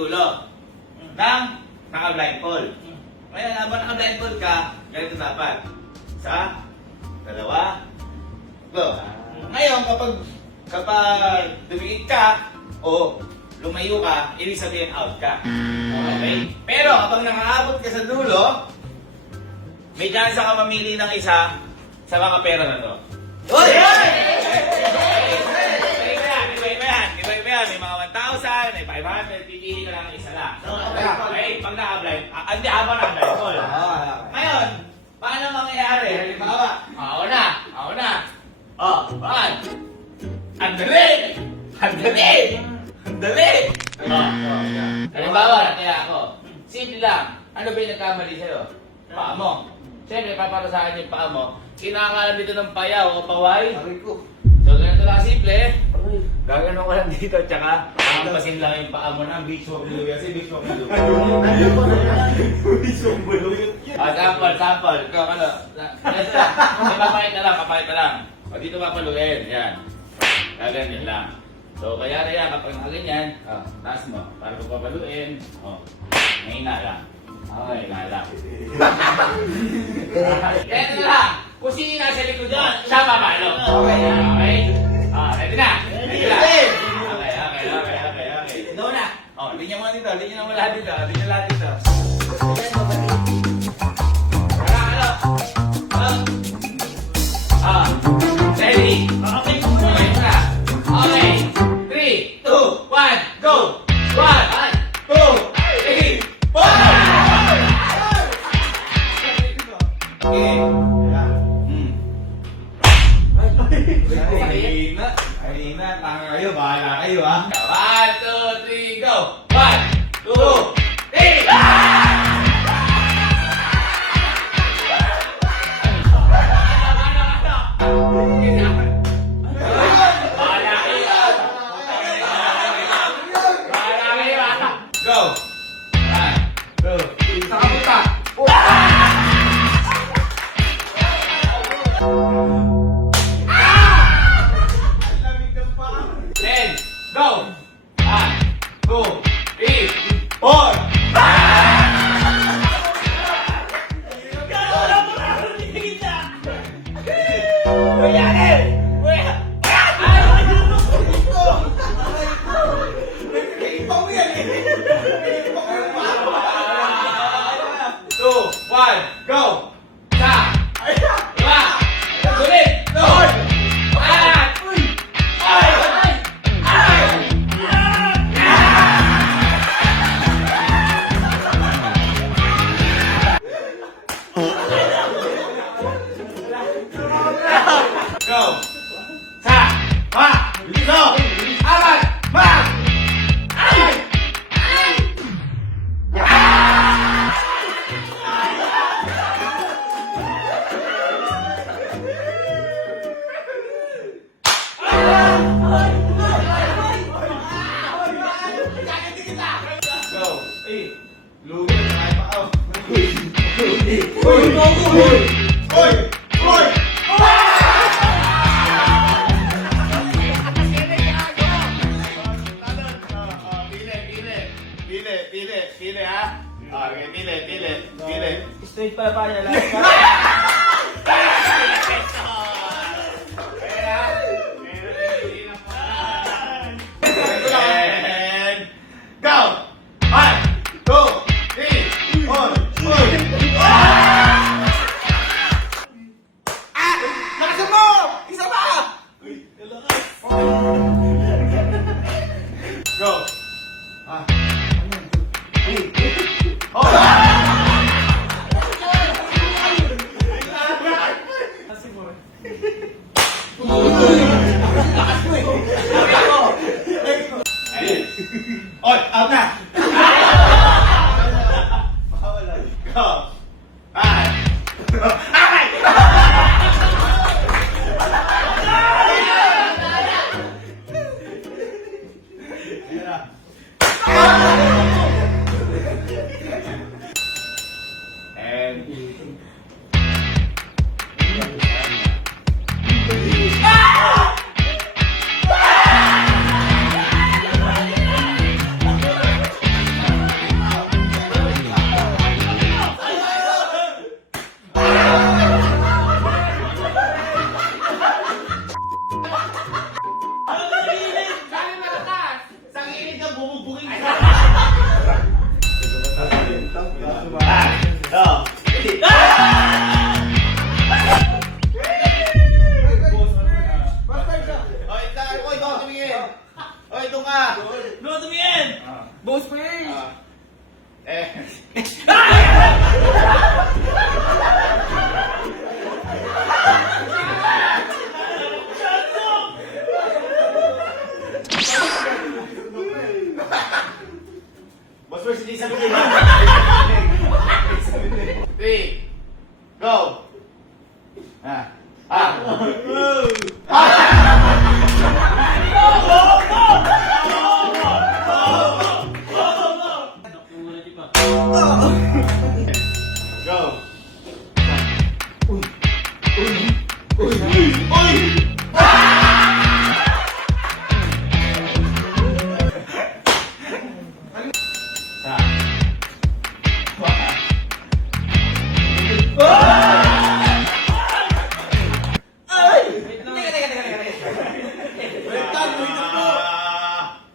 dulo ng naka-blindfold. Ngayon, habang naka-blindfold ka, ganito dapat. Isa, dalawa, go. Ngayon, kapag dumikit ka o lumayo ka, ibig sabihin out ka. Okay? Pero kapag nakaabot ka sa dulo, may chance ka mamili ng isa sa mga pera na to. Hoy! Iba yan. May mga 1,000, may 500, pipili ka lang ng isa lang. Okay? Pag naka-blind, hindi habang naka-blindfold. Ngayon, paano mangyayari? Halimbawa, ako na. Bakit? Ang dali! Halimbawa, kaya ako. Simple lang. Ano ba yung nagkamali sa'yo? Paa mo. Siyempre, para sa akin yung paa mo. Kinakalam dito ng payaw o paway. So, ganito lang simple. Gaganon ko lang dito, tsaka pampasin lang yung paa mo ng beach walk blue. Kasi beach walk blue. Beach walk blue. Sample. Ikaw, ano? Papakita lang. O, dito papaluin. Yan. Gaganin lang. So, kaya rin kapag nakaganyan, taas mo. Para papaluin. Mahina lang. Mahina lang. Ganito lang. Kung sino nasa likod doon, siya papalo. Okay? Ready na? Okay. Ito na. Linya mo dito. Linya mo lahat dito. Ready? Okay na. Okay. 3, 2, 1, go! 1, 2, 3, 4! Okay. Halina, tanga kayo, bahala kayo ha. 1, 2, 3, go! 1, 2, 3! Go! 1, 2, 3, sakapunta! 10, go! 1, 2, 3, 4! Go! Sa! Diba? Sulit! Doon! Alat! Go! Sa! Ma! Dito! Alat! Ma! Go! Lugi na tayo pa ako. Hoy! Pili ha? Okay, pili. Straight pala pa niya lang. And go! 1, 2, 3, 4! Nakasan mo! Isa pa! Go! Oy, out na! Go! Go! Ah. Ah! Go!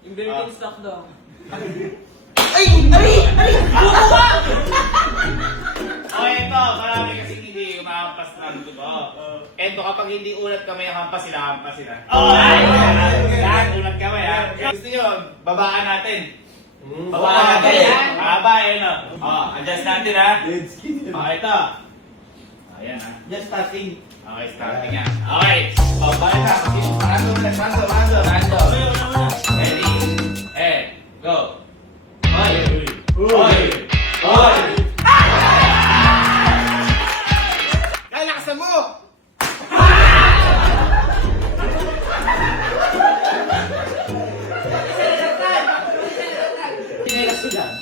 Inverted stock daw. Okay, ito. Marami kasi hindi umahampas ng dugo. Ito, kapag hindi ulat kamay ang hampas, sila hampas sila. Yan, ulat kamay ha. Gusto nyo, babaan natin. Babaan natin. Mahaba eh, no? Adjust natin ha. Ito. Ayan ha. Just starting. Okay, starting yan. Okay. Balik na. Rando. Ready. Go. Hoy! Kalakasan mo! Sinelas ko dyan.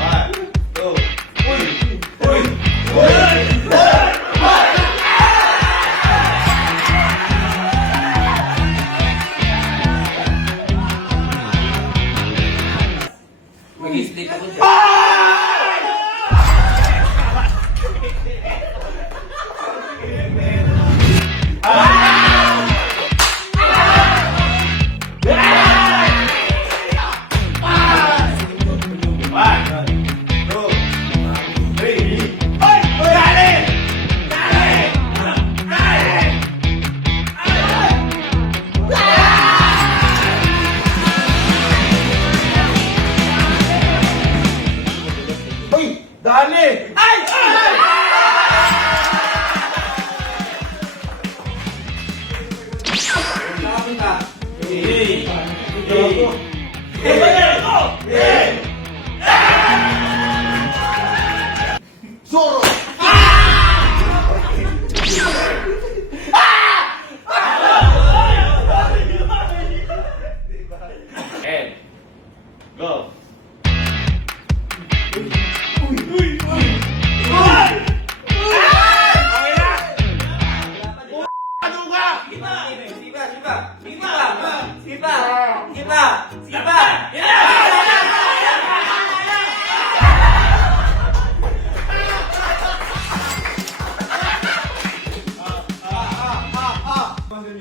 1, 2. Mag-i-sleep ako dyan. Dali! Nakapin ka. Zoro! Go!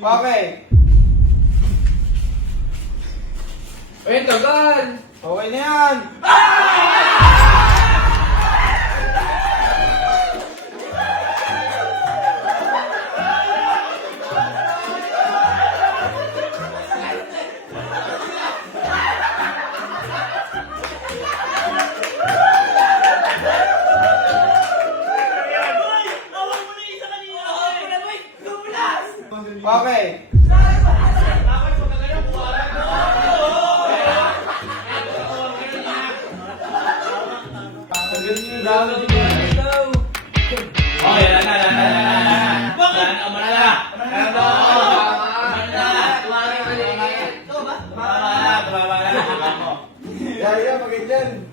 Okay. Uy, tagal! Okay na yan! Okay. Yaya, magigyan.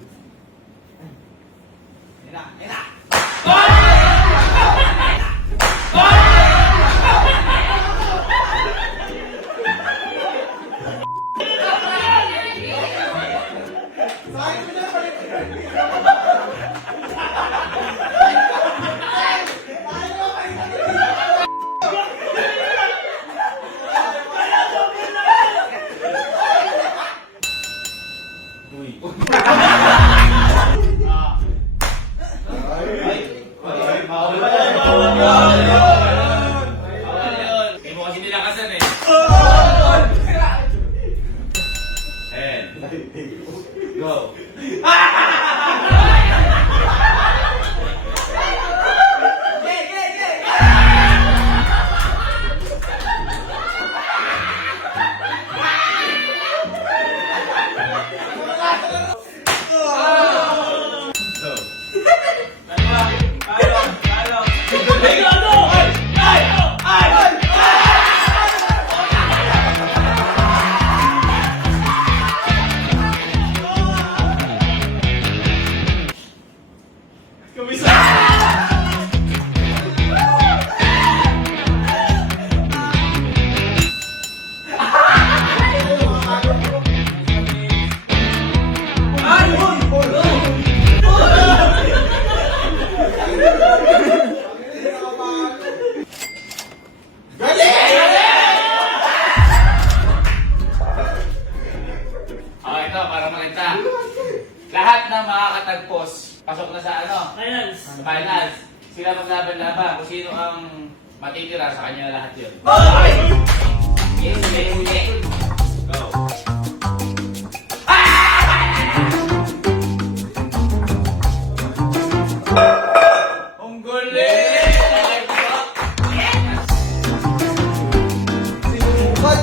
Go! Go! maglaban-laban kung sino ang matitira sa kanya lahat yun. Ay! Sige, sige, sige. Go. Ang galing! Sinukat!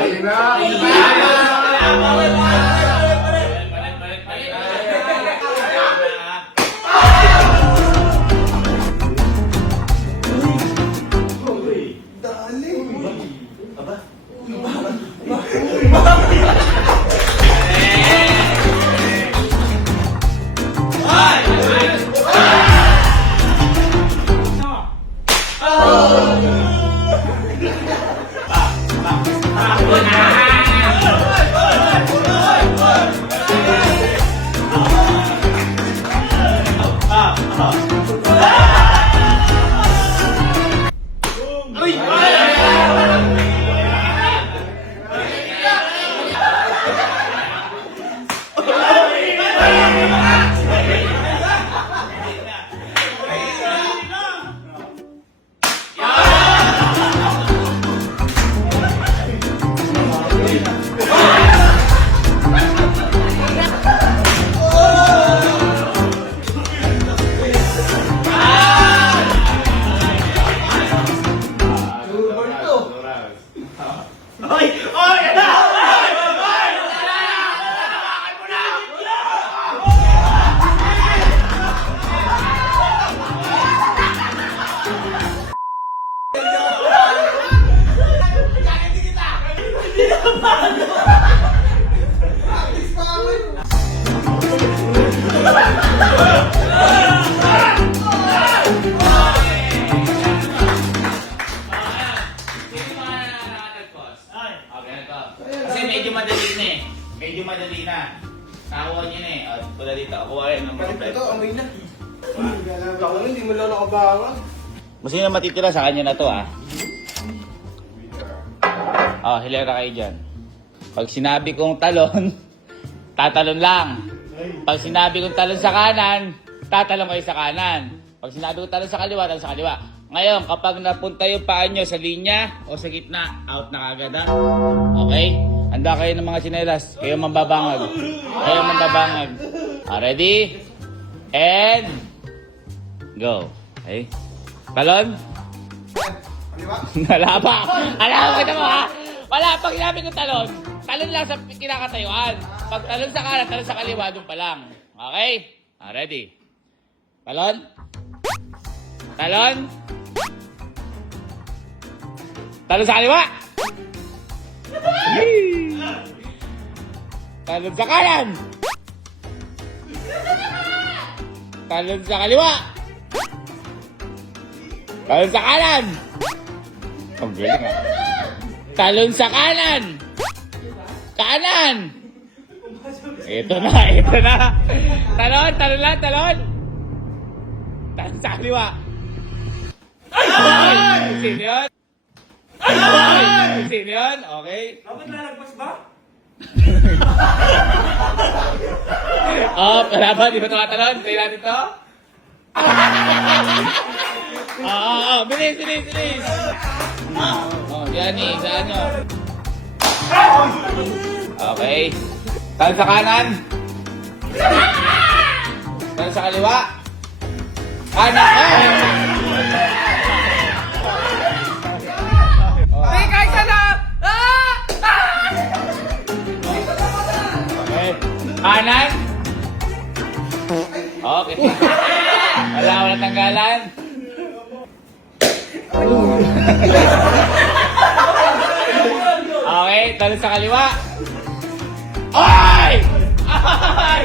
Ayun na! Dali! Aba? Kasi medyo madali na eh. Medyo madali na. Nakuha niyo na eh. O, pula dito. Kuha kayo ng mga Ito, amoy na. Ako na, hindi mo lang nakabangan. Sino matitira sa kanya na to ah? Oh, hilera kayo dyan. Pag sinabi kong talon, tatalon lang. Pag sinabi kong talon sa kanan, tatalon kayo sa kanan. Pag sinabi kong talon sa kaliwa, talon sa kaliwa. Ngayon, kapag napunta yung paa nyo sa linya o sa gitna, out na kagad ha. Okay? Handa kayo ng mga sinelas. Kayo mambabangag. Kayo mambabangag. Ready? And go. Okay? Talon? Wala pa. Alam mo kita mo ha? Wala. Pag sinabi ko talon, talon lang sa kinakatayuan. Pag talon sa kanan, talon sa kaliwa, doon pa lang. Okay? Ready? Talon? Talon? Talon sa kaliwa? Talon sa kanan? Talon sa kaliwa? Talon sa kanan? Ang galing ah. Talon sa kanan? Kanan! Ito na, ito na. Talon, talon lang, talon. Talon sa kaliwa. Sino yun? Sino yun? Okay. Dapat lalagpas ba? Oh, kalaban, di ba tumatalon? Tayo natin to? Bilis, bilis, bilis. Yan eh, saan nyo? Okay. Talon sa kanan. Talon sa kaliwa. Kanan. Ay, kahit sana! Okay. Kanan. Okay. Wala tanggalan. Okay. talon sa kaliwa. Oy! Oy!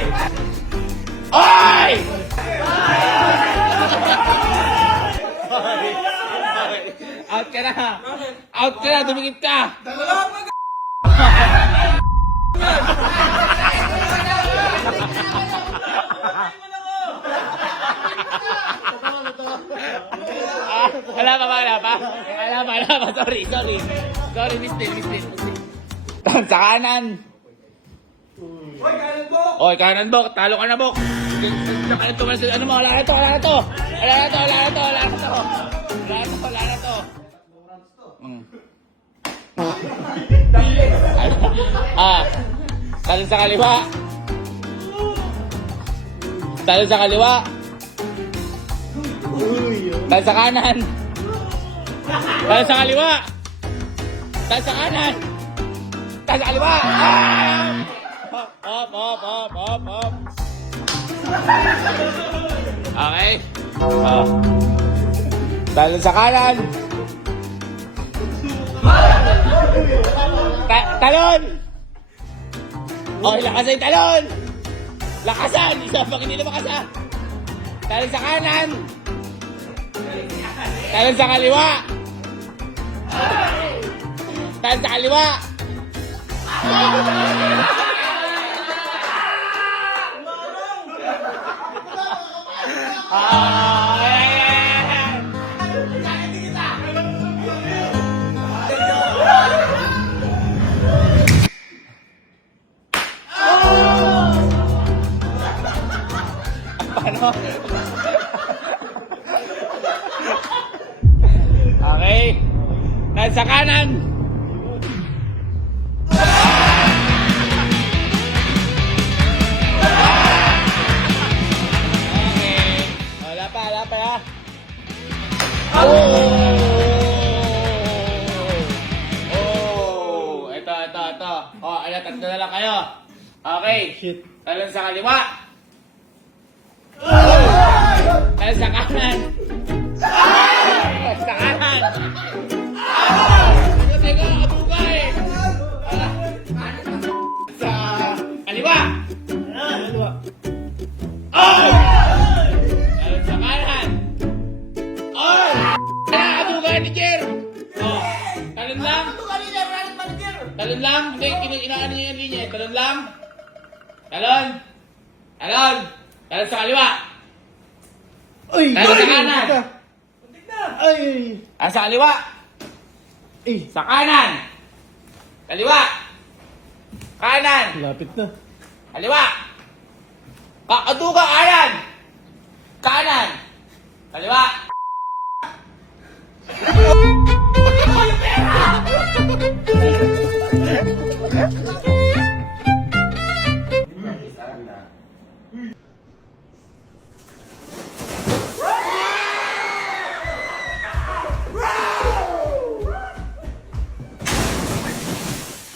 Oy! Out ka na! Out ka na! Dumikit ka! Wala pa. Sorry. Sorry, mistake. Sa kanan. Oy, kanan, Bok. Talo ka na, Bok. Ano mo? Wala na to. Talon sa kaliwa. Talon sa kaliwa. Talon sa kanan. Talon sa kaliwa. Talon sa kanan. Talon sa kaliwa. Hop. Okay. Talon sa kanan. Talon! Okay, lakasan yung talon! Lakasan! Isa pag hindi na makasan! Talon sa kanan! Talon sa kaliwa! Talon sa kaliwa! Paano? Okay. Talon sa kanan. Okay. Wala pa ha. Ito. Tatlo na lang kayo. Okay. Shit. Talon sa kaliwa. Talon sa kanan. Sa kanan. Teka, nakabugay. Sa kaliwa. Oy! Talon sa kanan. Oy! Nakabugay ni Jer. Talon lang. Talon lang. Hindi, inaano niya yung linya. Talon lang. Talon. Talon sa kaliwa. Ay! Talon sa kanan. Ay! Sa kaliwa. Sa kanan. Kaliwa. Kanan. Lapit na. Kaliwa. Kakaduga, ayan. Kanan. Kaliwa.